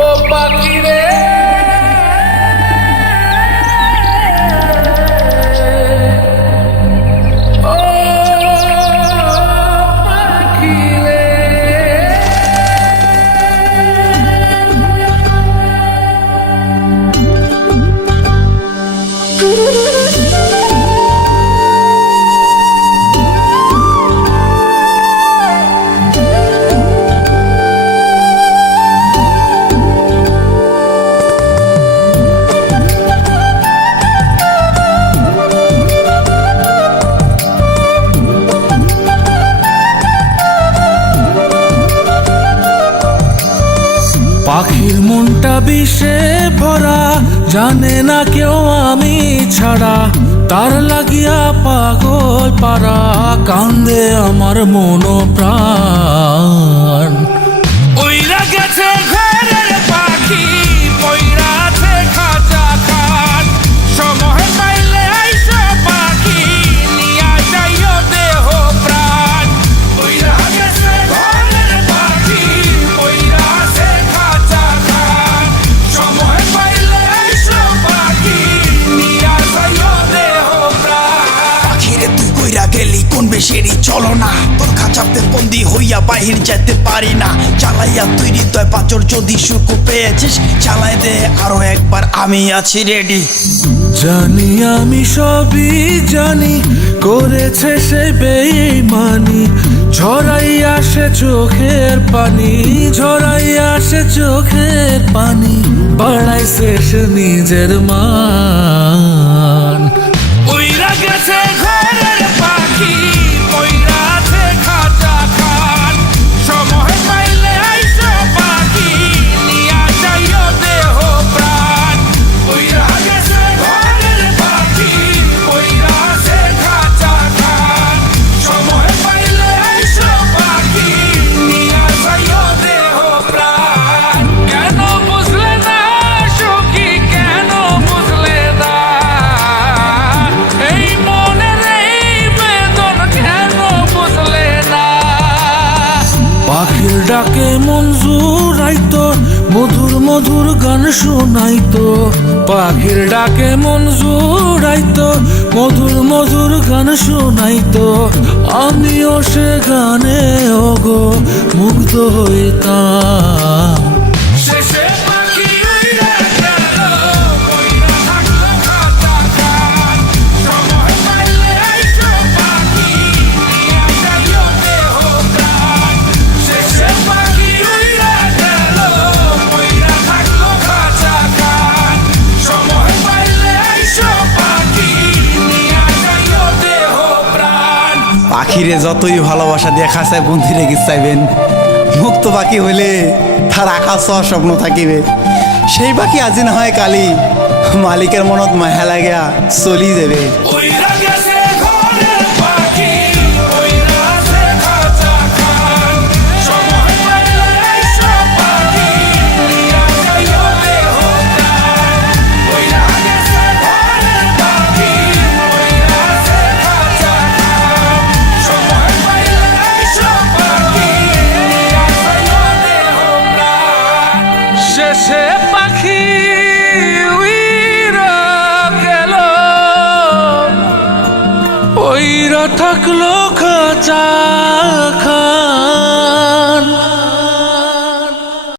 ও পাখি রে ও পাখি রে পাখির মনটা বিষে ভরা, জানে না কেউ আমি ছাড়া, তার লাগিয়া পাগল পারা, কান্দে আমার মন প্রাণ। উইরা গেছে ঘরের পাখি, মইরা আছে খাঁচা খান, সময় পাইলে আইসো পাখি, নিয়া যাইও দেহ প্রাণ। উইরা গেছে ঘরের পাখি, মইরা আছে খাঁচা খান, সময় পাইলে আইসো পাখি, নিয়া যাইও দেহ প্রাণ। পাখিরে তুই কইরা গেলি কোন বেশেরই চলো না, তোর খাঁচাতে বন্দি হইয়া বাহির যেতে পারি না। চালাইয়া তুই হৃদয় পাচর, যদি সুখ পেয়েছিস চালাই দে আরো একবার, আমি আছি রেডি। জানি আমি সবই জানি, করেছে সে বেঈমানি, ঝরাই আসে চোখের পানি, ঝরাই আসে চোখের পানি, বাড়াইছে সে নিজের মান। উইরা গেছে ঘরের পাখি, মইরা আছে খাঁচা খান, সময় পাইলে আইসো পাখি, নিয়া যাইও দেহ প্রাণ। উইরা গেছে ঘরের পাখি, মইরা আছে খাঁচা খান, সময় পাইলে আইসো পাখি, নিয়া যাইও দেহ প্রাণ। কেন বুঝলে না সখী, কেন বুঝলে না এই মনের এই বেদন, কেন বুঝলে না? পাখির ডাকে মন জুড়াইতো, মধুর মধুর গান শোনাইতো, পাখির ডাকে মন জুড়াইতো, মধুর মধুর গান শোনাইতো, আমিও সে গানে ওগো মুগ্ধ হইতাম। শেষে পাখি উইরা গেল, মইরা থাকলো খাঁচা খান, সময় পাইলে আইসো পাখি, নিয়া যাইও দেহ প্রাণ। শেষে পাখি উইরা গেল, মইরা থাকলো খাঁচা খান, সময় পাইলে আইসো পাখি, নিয়া যাইও দেহ প্রাণ। পাখিরে যতই ভালোবাসা দিয়ে খাঁচায় বন্দি রেখে চাইবেন, মুক্ত পাখি হইলে তার আকাশ হওয়ার স্বপ্ন থাকিবে। সেই পাখি আজি না হয় কালি, মালিকের মনত মায়া লাগিয়া চলি যাবে। উইরা গেছে ঘরের পাখি, মইরা আছে খাঁচা খান, সময় পাইলে আইসো পাখি, নিয়া যাইও দেহ প্রাণ। উইরা গেছে ঘরের পাখি, মইরা আছে খাঁচা খান, সময় পাইলে আইসো পাখি, নিয়া যাইও দেহ প্রাণ। শেষে পাখি উইরা গেল, ওইরা থাকলো খাঁচা খান।